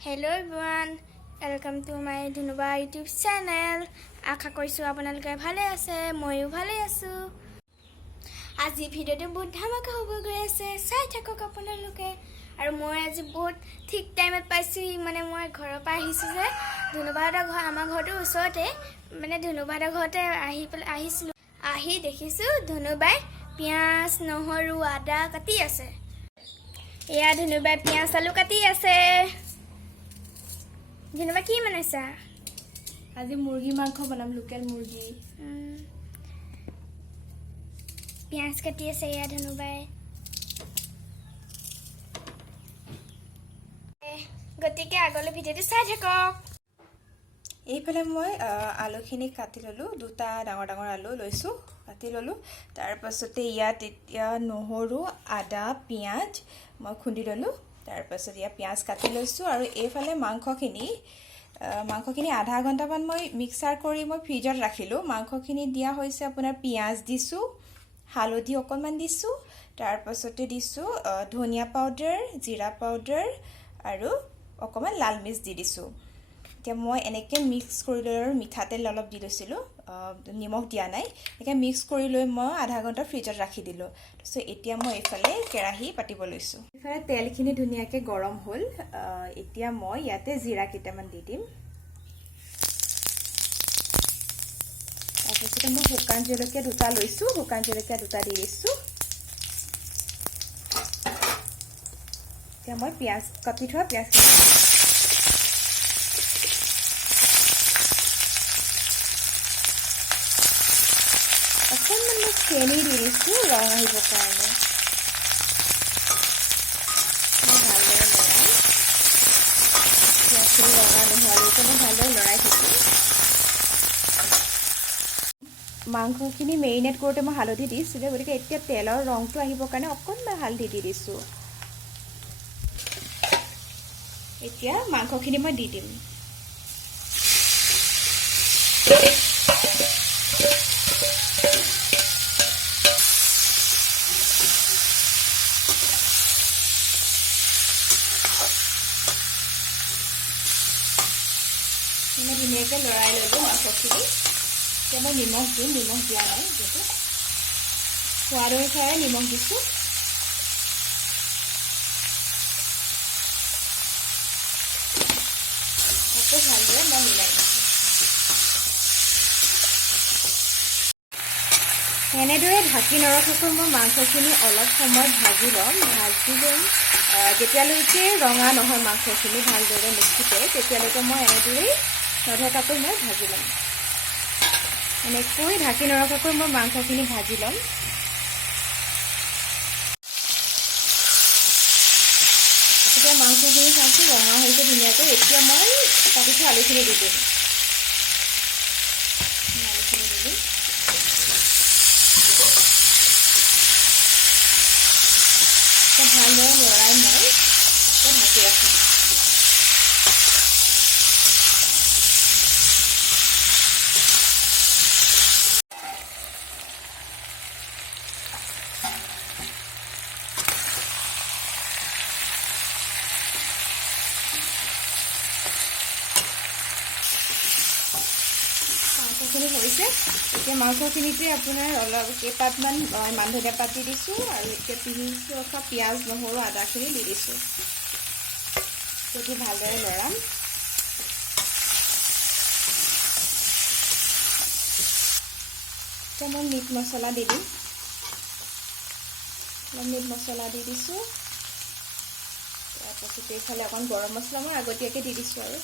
Hello everyone, welcome to my Dhunuba YouTube channel. আশা কৰিছো আপোনালোকে ভালে আছে, মইও ভালে আছো। আজি ভিডিওটো বহুত ধামাকা হ'ব গৈ আছে, চাই থাকক আপোনালোকে। আৰু মই আজি বহুত ঠিক টাইমত পাইছো, মানে মই ঘৰৰ পৰা আহিছো যে ধুনুবাহঁতৰ ঘৰ আমাৰ ঘৰটোৰ ওচৰতে, মানে ধুনুবাহঁতৰ ঘৰতে আহিছিলো। আহি দেখিছো ধুনুবাই পিঁয়াজ, নহৰু, আদা কাটি আছে। এয়া ধুনুবাই পিঁয়াজ আলু কাটি আছে। ধুনুবা কি বনাইছা? আজি মুৰ্গী মাংস বনাম, লোকেল মুৰ্গী। পিঁয়াজ কাটি আছে এয়া ধুনুবাই। গতিকে আগলৈ ভিডিঅ'টো চাই থাকক। এইফালে মই আলুখিনি কাটি ল'লোঁ, দুটা ডাঙৰ ডাঙৰ আলু লৈছোঁ, কাটি ল'লোঁ। তাৰপাছতে ইয়াত এতিয়া নহৰু, আদা, পিঁয়াজ মই খুন্দি ল'লোঁ। তাৰপাছত ইয়াত পিঁয়াজ কাটি লৈছোঁ আৰু এইফালে মাংসখিনি আধা ঘণ্টামান মই মিক্সাৰ কৰি মই ফ্ৰিজত ৰাখিলোঁ। মাংসখিনি দিয়া হৈছে আপোনাৰ পিঁয়াজ দিছোঁ, হালধি অকণমান দিছোঁ, তাৰপাছতে দিছোঁ ধনিয়া পাউডাৰ, জিৰা পাউডাৰ আৰু অকণমান লাল মিৰ্চ দি দিছোঁ। এতিয়া মই এনেকৈ মিক্স কৰি লৈ আৰু মিঠাতেল অলপ দি লৈছিলোঁ, নিমখ দিয়া নাই। এনেকৈ মিক্স কৰি লৈ মই আধা ঘণ্টা ফ্ৰিজত ৰাখি দিলোঁ। তাৰপিছত এতিয়া মই এইফালে কেৰাহী পাতিব লৈছোঁ। এইফালে তেলখিনি ধুনীয়াকৈ গৰম হ'ল। এতিয়া মই ইয়াতে জিৰা কেইটামান দি দিম। তাৰপিছতে মই শুকান জলকীয়া দুটা লৈছোঁ, শুকান জলকীয়া দুটা দি দিছোঁ। এতিয়া মই কাটি থোৱা পিঁয়াজখিনি অকণমান মই চেনি দি দিছোঁ ৰং আহিবৰ কাৰণে। মই ভালদৰে লৰাম, পিঁয়াজখিনি ৰঙা নোহোৱালৈকে মই ভালদৰে লৰাই থাকিম। মাংসখিনি মেৰিনেট কৰোঁতে মই হালধি দিছিলোঁ, গতিকে এতিয়া তেলৰ ৰংটো আহিবৰ কাৰণে অকণমান হালধি দি দিছোঁ। এতিয়া মাংসখিনি মই দি দিম। মই ধুনীয়াকৈ লৰাই ল'লোঁ মাংসখিনি। এতিয়া মই নিমখ দিম, নিমখ দিয়া নাই যিহেতু, সোৱাদ অনুসাৰে নিমখ দিছোঁ। আকৌ ভালদৰে মই মিলাই দিছোঁ। এনেদৰে ঢাকি নৰখাকৈ মই মাংসখিনি অলপ সময় ভাজি ল'ম। যেতিয়ালৈকে ৰঙা নহয় মাংসখিনি ভালদৰে নিসিজে, তেতিয়ালৈকে মই এনেদৰেই নঢকাকৈ মই ভাজি ল'ম। এনেকৈ ঢাকি নৰখাকৈ মই মাংসখিনি ভাজি ল'ম। এতিয়া মাংসখিনি চাইছোঁ ৰঙা হৈছে ধুনীয়াকৈ। এতিয়া মই কাটি থোৱা আলুখিনি দি দিম। আলুখিনি দি দিম। ভালদৰে লৰাই মই ঢাকি ৰাখিম। মাংসখিনি হৈছে, এতিয়া মাংসখিনিতে আপোনাৰ অলপ কেইপাতমান মান ধনিয়া পাত দি দিছোঁ আৰু এতিয়া পিঁয়াজ, নহৰু, আদাখিনি দি দিছোঁ। সেইটো ভালদৰে লৰাম। এতিয়া মই মিট মছলা দি দিম। মিট মছলা দি দিছোঁ। তাৰপাছতে এইফালে অকণ গৰম মছলা মই আগতীয়াকৈ দি দিছোঁ, আৰু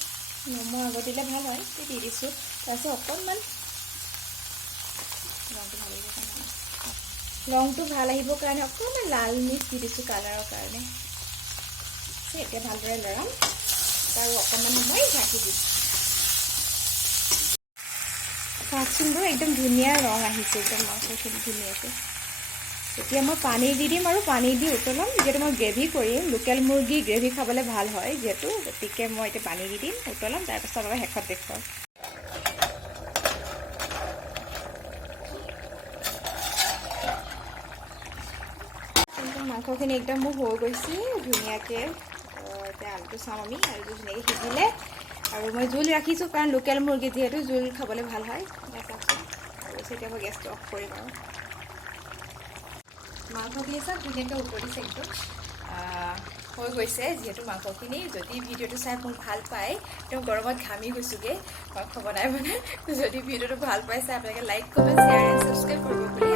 মই আগত দিলে ভাল হয়, দি দিছোঁ। তাৰপিছত অকণমান ৰংটো ভাল আহিবৰ কাৰণে অকণমান লাল মিৰ্চ দি দিছোঁ কালাৰৰ কাৰণে। এতিয়া ভালদৰে লৰাম আৰু অকণমান সময় ঢাকি দিছোঁ। চাওকচোন বাৰু একদম ধুনীয়া ৰং আহিছে, একদম মাংসখিনি ধুনীয়াকৈ। এতিয়া মই পানী দি দিম আৰু পানী দি উতলাম। যিহেতু মই গ্ৰেভি কৰিম, লোকেল মুৰ্গী গ্ৰেভি খাবলৈ ভাল হয় যিহেতু, গতিকে মই এতিয়া পানী দি দিম, উতলাম, তাৰপাছত অলপ শেষত দেখুৱাম। মাংসখিনি একদম মোৰ হৈ গৈছে ধুনীয়াকৈ। এতিয়া আলুটো চাম আমি আলুটো ধুনীয়াকৈ সিজিলে আৰু মই জোল ৰাখিছোঁ কাৰণ লোকেল মুৰ্গী যিহেতু জোল খাবলৈ ভাল হয় চাওকচোন আৰু এতিয়া মই গেছটো অফ কৰিম আৰু মাংসখিনি চব ধুনীয়াকৈ উতলিছে একদম হৈ গৈছে যিহেতু মাংসখিনি যদি ভিডিঅ'টো চাই মোক ভাল পায় তেওঁ গৰমত ঘামি গৈছোঁগৈ মাংস বনাই যদি ভিডিঅ'টো ভাল পাইছে আপোনালোকে like comment share and subscribe কৰিব বুলি